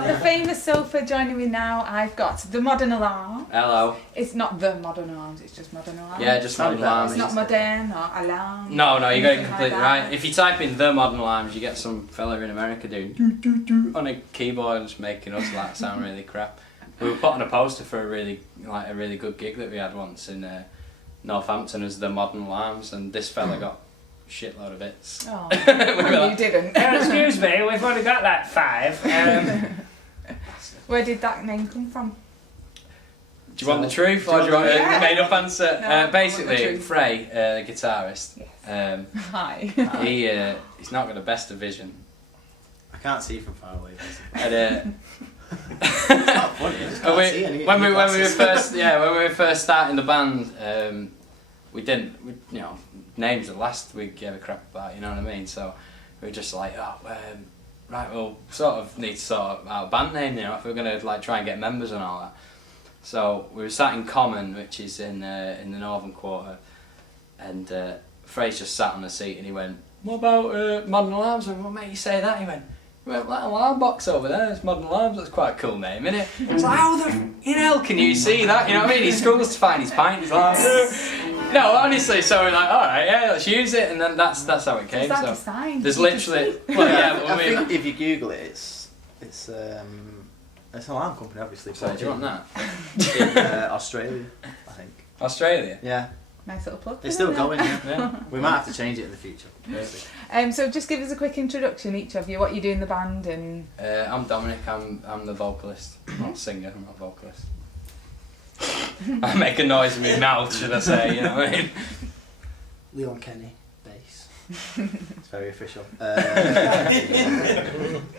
On the famous sofa joining me now, I've got the Modern Alarm. Hello. It's not the Modern Alarms, it's just Modern Alarm. Yeah, just Modern Alarms. It's not Modern or Alarm. No, you got it completely like right. If you type in the Modern Alarms, you get some fella in America doing doo doo doo on a keyboard, just making us like sound really crap. We were put on a poster for a really good gig that we had once in Northampton as the Modern Alarms, and this fella got a shitload of bits. Oh, We were you like, didn't. Excuse me, we've only got like 5. Where did that name come from? do you want the truth or do you want Yeah. a made up answer? No, I want the Basically, truth. Frey, the guitarist, Hi. he's not got the best of vision. I can't see from far away. Basically. And, It's not funny. I just can't see any. when we were first starting the band, we names the last we gave a crap about, you know what I mean? So we were just like, right, we'll sort of need to sort out a band name, you know, if we're gonna like try and get members and all that. So we were sat in Common, which is in the Northern Quarter, and Frey's just sat on the seat and he went, "What about Modern Alarms?" I went, "What made you say that?" He went, "That alarm box over there, it's Modern Alarms, that's quite a cool name, isn't it?" It's like, how the hell can you see that? You know what I mean? He struggles to find his pint, he's like, no, honestly, so we're like, alright, yeah, let's use it, and then that's how it came. Is that So a sign? there's You can literally, see. well, yeah, I but we, think if you Google it, it's an alarm company, obviously. so do you want that? In Australia, I think. Australia? Yeah, Nice little plug. it's still isn't it? going. Yeah. Yeah. We might have to change it in the future. So just give us a quick introduction, each of you, what you do in the band and... I'm Dominic, I'm the vocalist, not singer, I'm not vocalist. I make a noise with my mouth, should I say, you know what I mean? Leon Kenny, bass. It's very official.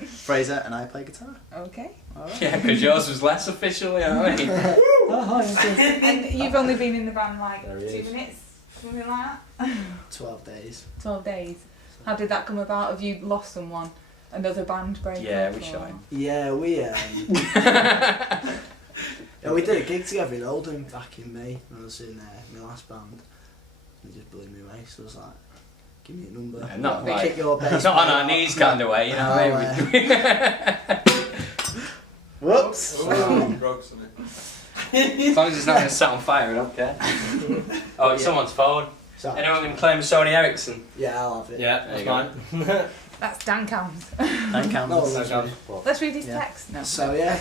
Fraser and I play guitar. Okay. All right. Yeah, because yours was less official, you know what I mean? And you've only been in the band like There he 2 is. minutes? Something like that? 12 days. 12 days. How did that come about? Have you lost someone? Another band break? Yeah, we shot him. Yeah, we we did a gig together in Oldham back in May when I was in my last band. They just blew me away, so I was like, give me a number. Yeah, not Pick like- your bass Not on player our up. knees kind of way, you know what I mean? Whoops. As long as it's not going to set on fire, I don't care. Oh, it's someone's phone. So- Anyone can claim a Sony Ericsson? Yeah, I'll have it. Yeah, There you that's mine. That's Dan Cams. And cameras. No, Okay. Let's read his Yeah. text. No. So yeah.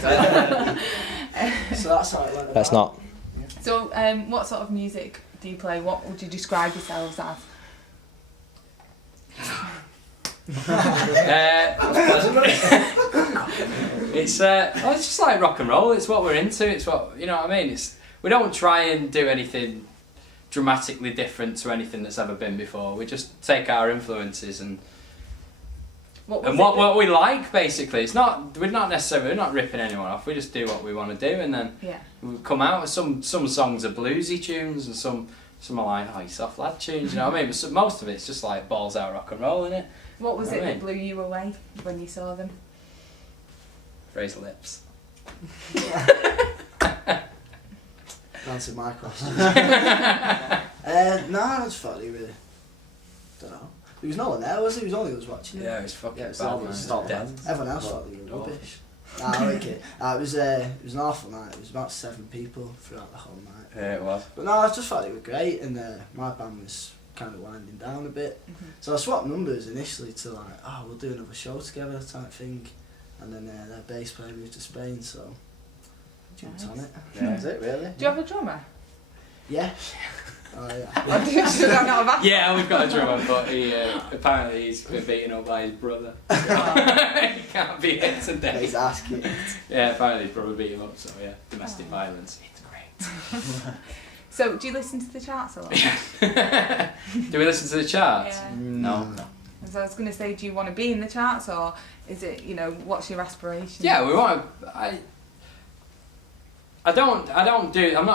So that's how it went. That's about. not. So, what sort of music do you play? What would you describe yourselves as? It's just like rock and roll. It's what we're into. It's what, you know what I mean. We don't try and do anything dramatically different to anything that's ever been before. We just take our influences and what we like, basically. It's not, we're not ripping anyone off. We just do what we want to do, and then Yeah. we come out with some songs are bluesy tunes and some are like, oh, you soft lad tunes, you know what I mean? But most of it's just like balls out rock and roll, innit? What was You know it what I that blew you away when you saw them? Frey's lips. Answer my question. No, I just thought he really. Don't know. There was no one there, was there? He was only us watching. Yeah, it was fucking Yeah, it's bad, all- man. it's It all was dead. bad. Everyone else thought they were rubbish. Nah, I like it. It was an awful night. It was about 7 people throughout the whole night. Yeah, it was. But no, I just thought they were great, and my band was kind of winding down a bit. So I swapped numbers initially to like, oh, we'll do another show together type thing, and then their bass player moved to Spain, so jumped on it. Yeah. That was it, really? Do you have a drummer? Yeah. Oh yeah. Should I not have asked? Yeah, we've got a drummer, but he apparently he's been beaten up by his brother. He can't be hit today. He's asking. Yeah, apparently his brother beat him up, so yeah, domestic violence. It's great. So, do you listen to the charts a lot? Do we listen to the charts? Yeah. No. So I was going to say, do you want to be in the charts, or is it, what's your aspiration? Yeah, we want to. I'm not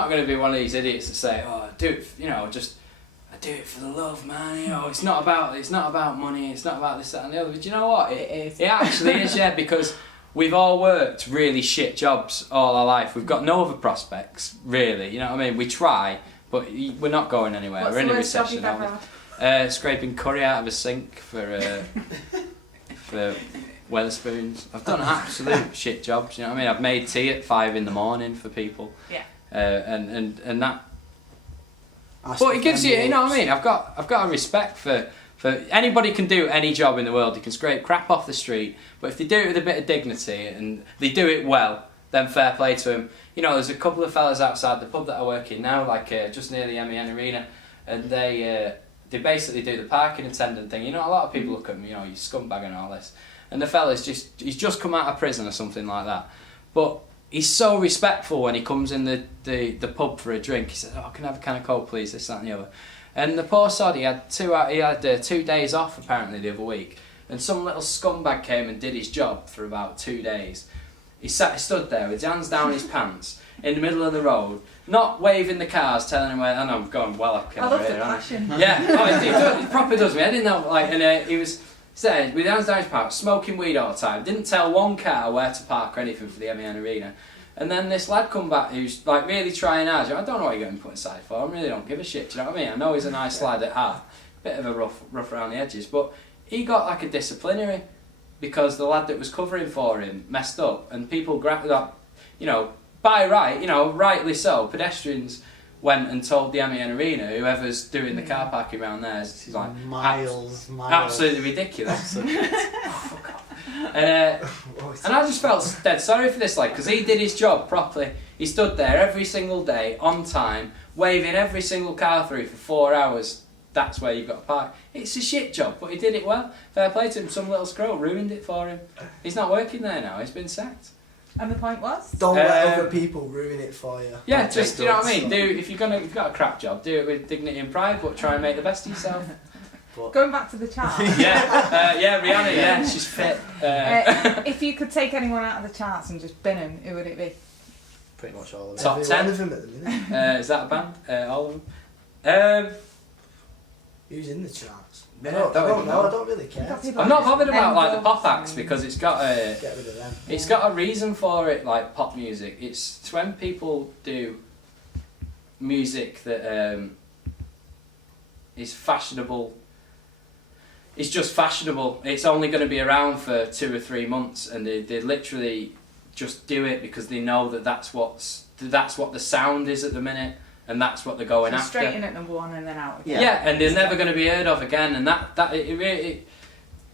going to be one of these idiots that say, oh, I do it, I do it for the love, man. It's not about money. It's not about this, that, and the other. But you know what? It is. It actually is, yeah, because we've all worked really shit jobs all our life. We've got no other prospects, really. You know what I mean? We try, but we're not going anywhere. What's we're in the a worst job recession. you've ever aren't we? Scraping curry out of a sink for Weatherspoons. I've done absolute shit jobs. You know what I mean? I've made tea at 5 a.m. for people. Yeah. And that. But it gives you, you know what I mean? I've got a respect for anybody can do any job in the world. You can scrape crap off the street, but if they do it with a bit of dignity and they do it well, then fair play to them. You know, there's a couple of fellas outside the pub that I work in now, like just near the MEN Arena, and they basically do the parking attendant thing. You know, a lot of people look at me, you know, you scumbag and all this, and the fella's he's just come out of prison or something like that, but he's so respectful when he comes in the pub for a drink. He says, "Oh, can I have a can of Coke, please?" This, that, and the other. And the poor sod, he had 2 days off apparently the other week, and some little scumbag came and did his job for about 2 days. He stood there with his hands down his pants in the middle of the road, not waving the cars, telling him where. I know I'm going well up. I love the passion. Yeah, he properly does me. I didn't know, like, and he was there with his hands down his pants, smoking weed all the time. Didn't tell one car where to park or anything for the MEN Arena. And then this lad come back who's like really trying hard. I don't know what you're getting put aside for. I really don't give a shit. Do you know what I mean? I know he's a nice lad at heart, bit of a rough around the edges, but he got like a disciplinary because the lad that was covering for him messed up, and people grabbed that, you know, by right, you know, rightly so. Pedestrians went and told the MEN Arena, whoever's doing the car parking around there, is like miles. absolutely ridiculous. Fuck off. And I just felt dead sorry for this lad, because he did his job properly. He stood there every single day on time, waving every single car through for 4 hours. That's where you've got to park. It's a shit job, but he did it well. Fair play to him. Some little scroll ruined it for him. He's not working there now. He's been sacked. And the point was? Don't let other people ruin it for you. Yeah, just, you know what I mean? If you've got a crap job, do it with dignity and pride, but try and make the best of yourself. Going back to the chart. Yeah, Rihanna, yeah, she's fit. If you could take anyone out of the charts and just bin them, who would it be? Pretty much all of them. Top 10. One of them at the minute. Is that a band? All of them? Who's in the charts? Yeah, I don't know. I don't really care. I'm not bothered about like the pop acts because it's got a Get rid of them. it's got a reason for it, like pop music. It's when people do music that is fashionable. It's just fashionable. It's only going to be around for 2 or 3 months, and they literally just do it because they know that that's what the sound is at the minute, and that's what they're going after. Straight in at number 1 and then out again. Yeah, and they're never going to be heard of again, and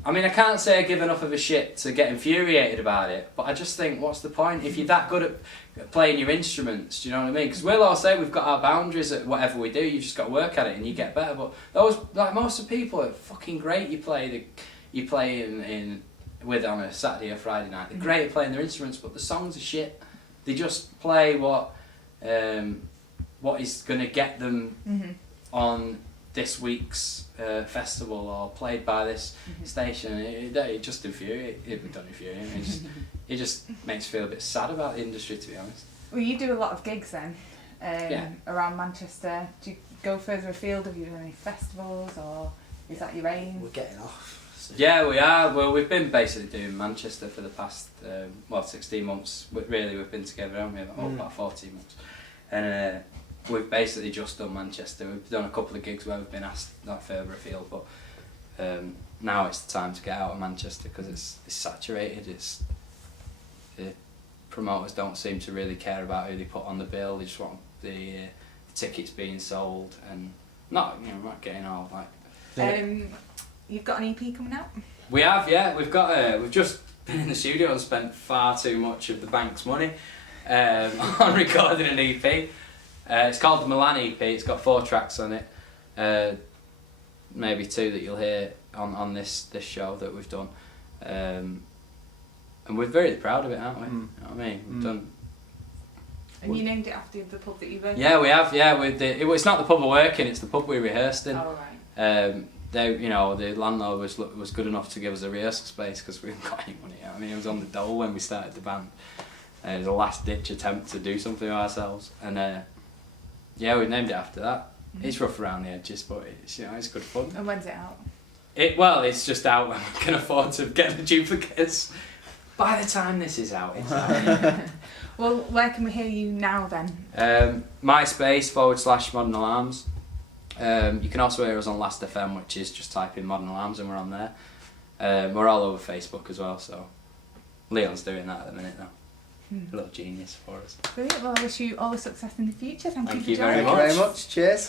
I mean, I can't say I give enough of a shit to get infuriated about it, but I just think, what's the point? If you're that good at playing your instruments, do you know what I mean? Because we'll all say we've got our boundaries at whatever we do, you just got to work at it and you get better. But those, like most of the people, are fucking great. You play in with on a Saturday or Friday night. They're great at playing their instruments, but the songs are shit. They just play what is going to get them on this week's festival or played by this station. It just infuriates. It don't infuriate me. It just makes me feel a bit sad about the industry, to be honest. Well, you do a lot of gigs then around Manchester. Do you go further afield? Have you done any festivals, or is that your aim? We're getting off. So. Yeah, we are. Well, we've been basically doing Manchester for the past 16 months. Really, we've been together, haven't we? About 14 months. And we've basically just done Manchester. We've done a couple of gigs where we've been asked not further afield, but now it's the time to get out of Manchester because it's saturated. The promoters don't seem to really care about who they put on the bill. They just want the tickets being sold and not getting all like. You've got an EP coming out? We have, yeah. We've just been in the studio and spent far too much of the bank's money on recording an EP. It's called the Milan EP. It's got 4 tracks on it, maybe 2 that you'll hear on this show that we've done, and we're very proud of it, aren't we? You know what I mean? We've done. And you named it after the pub that you worked in? Yeah, we have. Yeah, it's not the pub we're working. It's the pub we rehearsed in. Oh, right. The landlord was good enough to give us a rehearsal space because we hadn't got any money. I mean, it was on the dole when we started the band. It was a last ditch attempt to do something with ourselves, and we named it after that. It's rough around the edges, but it's good fun. And when's it out? It's just out when we can afford to get the duplicates. By the time this is out, it's out. Well, where can we hear you now then? MySpace/Modern Alarms. You can also hear us on Last FM, which is just type in Modern Alarms and we're on there. We're all over Facebook as well, so Leon's doing that at the minute now. A little genius for us. Brilliant. Well, I wish you all the success in the future. Thank you Thank for you joining very us. much. Cheers.